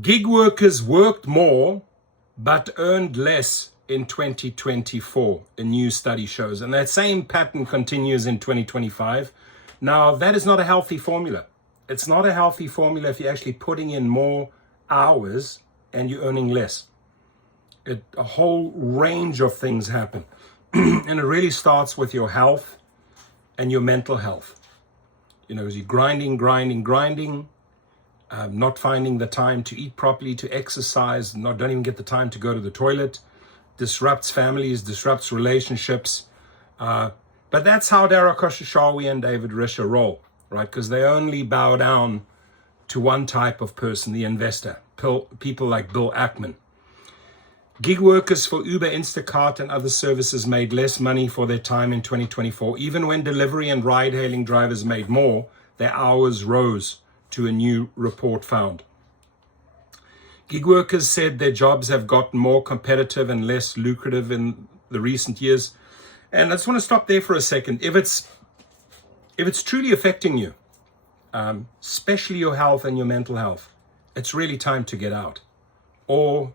Gig workers worked more but earned less in 2024, a new study shows. And that same pattern continues in 2025. Now, that is not a healthy formula. It's not a healthy formula if you're actually putting in more hours and you're earning less. A whole range of things happen. And it really starts with your health and your mental health. You know, as you're grinding, not finding the time to eat properly, to exercise, don't even get the time to go to the toilet, disrupts families, disrupts relationships. But that's how Dara Khosrowshahi and David Risher roll, right? Because they only bow down to one type of person, the investor, people like Bill Ackman. Gig workers for Uber, Instacart, and other services made less money for their time in 2024. Even when delivery and ride-hailing drivers made more, their hours rose, to a new report found. Gig workers said their jobs have gotten more competitive and less lucrative in the recent years. And I just want to stop there for a second. If it's truly affecting you, especially your health and your mental health, it's really time to get out. Or,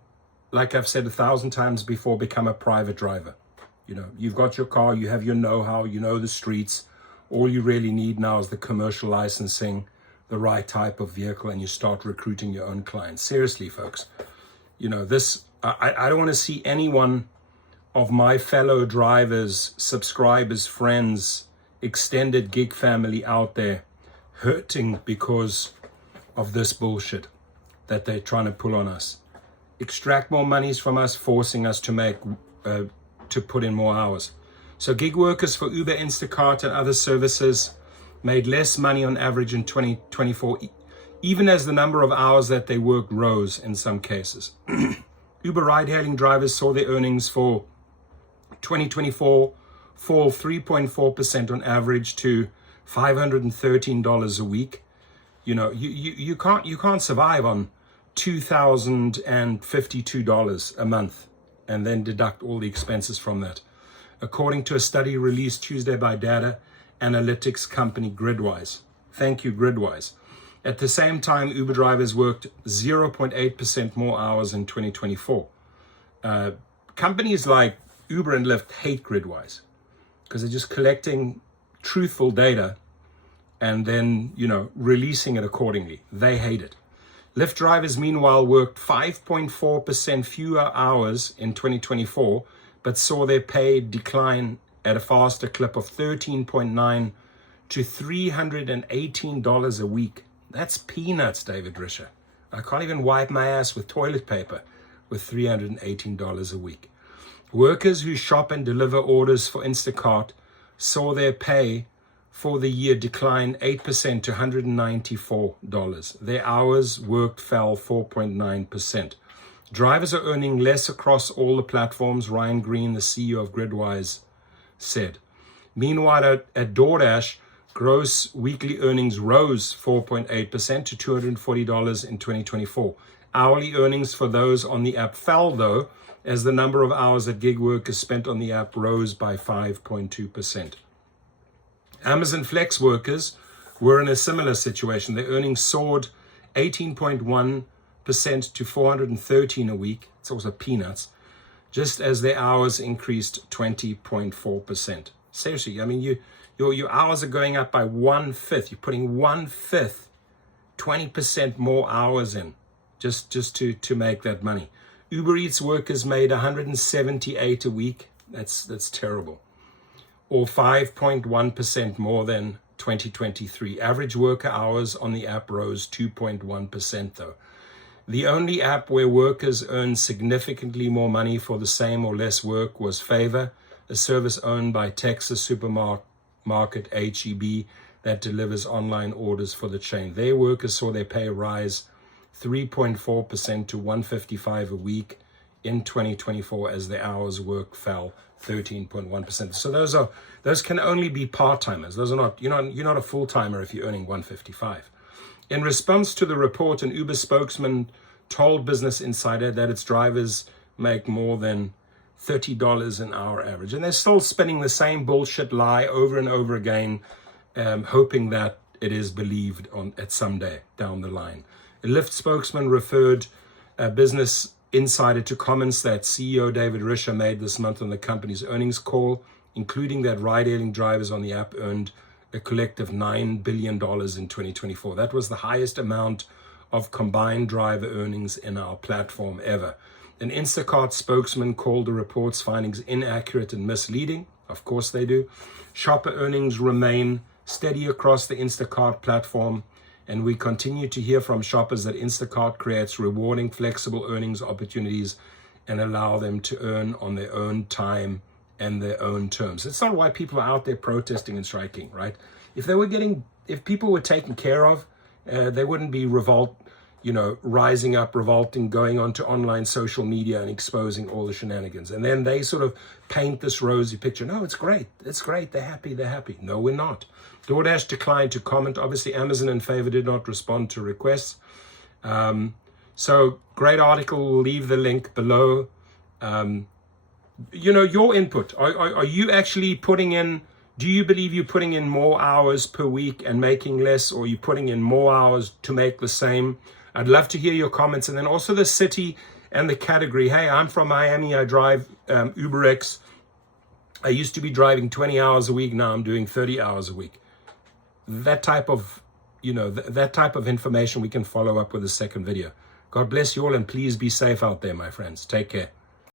like I've said 1,000 times before, become a private driver. You know, you've got your car, you have your know-how, you know the streets. All you really need now is the commercial licensing, the right type of vehicle, and you start recruiting your own clients. Seriously, folks, you know, I don't want to see any one of my fellow drivers, subscribers, friends, extended gig family out there hurting because of this bullshit that they're trying to pull on us. Extract more monies from us, forcing us to put in more hours. So gig workers for Uber, Instacart, and other services made less money on average in 2024, even as the number of hours that they worked rose in some cases. Uber ride-hailing drivers saw their earnings for 2024 fall 3.4% on average to $513 a week. You know, you can't survive on $2,052 a month and then deduct all the expenses from that, according to a study released Tuesday by data analytics company Gridwise. Thank you, Gridwise. At the same time, Uber drivers worked 0.8% more hours in 2024. Companies like Uber and Lyft hate Gridwise because they're just collecting truthful data and then, you know, releasing it accordingly. They hate it. Lyft drivers, meanwhile, worked 5.4% fewer hours in 2024, but saw their pay decline at a faster clip of 13.9 to $318 a week. That's peanuts, David Risher. I can't even wipe my ass with toilet paper with $318 a week. Workers who shop and deliver orders for Instacart saw their pay for the year decline 8% to $194. Their hours worked fell 4.9%. Drivers are earning less across all the platforms, Ryan Green, the CEO of Gridwise, said. Meanwhile, at DoorDash, gross weekly earnings rose 4.8% to $240 in 2024. Hourly earnings for those on the app fell, though, as the number of hours that gig workers spent on the app rose by 5.2%. Amazon Flex workers were in a similar situation. Their earnings soared 18.1% to $413 a week. It's also peanuts, just as their hours increased 20.4%. Seriously, I mean, your hours are going up by 1/5. You're putting 1/5, 20% more hours in just to make that money. Uber Eats workers made $178 a week. That's terrible. Or 5.1% more than 2023. Average worker hours on the app rose 2.1% though. The only app where workers earned significantly more money for the same or less work was Favor, a service owned by Texas supermarket HEB that delivers online orders for the chain. Their workers saw their pay rise 3.4% to $155 a week in 2024 as their hours worked fell 13.1%. So those can only be part-timers. Those are not, you're not a full-timer if you're earning $155. In response to the report, an Uber spokesman told Business Insider that its drivers make more than $30 an hour average. And they're still spinning the same bullshit lie over and over again, hoping that it is believed at some day down the line. A Lyft spokesman referred a Business Insider to comments that CEO David Risher made this month on the company's earnings call, including that ride-hailing drivers on the app earned a collective $9 billion in 2024. That was the highest amount of combined driver earnings in our platform ever. An Instacart spokesman called the report's findings inaccurate and misleading. Of course they do. Shopper earnings remain steady across the Instacart platform, and we continue to hear from shoppers that Instacart creates rewarding, flexible earnings opportunities and allow them to earn on their own time and their own terms. It's not why people are out there protesting and striking, right? If people were taken care of, they wouldn't be rising up, revolting, going onto online social media and exposing all the shenanigans. And then they sort of paint this rosy picture. No, it's great. It's great. They're happy. No, we're not. DoorDash declined to comment. Obviously, Amazon and Favor did not respond to requests. So great article. We'll leave the link below. Your input. Are you actually putting in, do you believe you're putting in more hours per week and making less, or are you putting in more hours to make the same? I'd love to hear your comments. And then also the city and the category. Hey, I'm from Miami. I drive UberX. I used to be driving 20 hours a week. Now I'm doing 30 hours a week. That type of, that type of information we can follow up with a second video. God bless you all, and please be safe out there, my friends. Take care.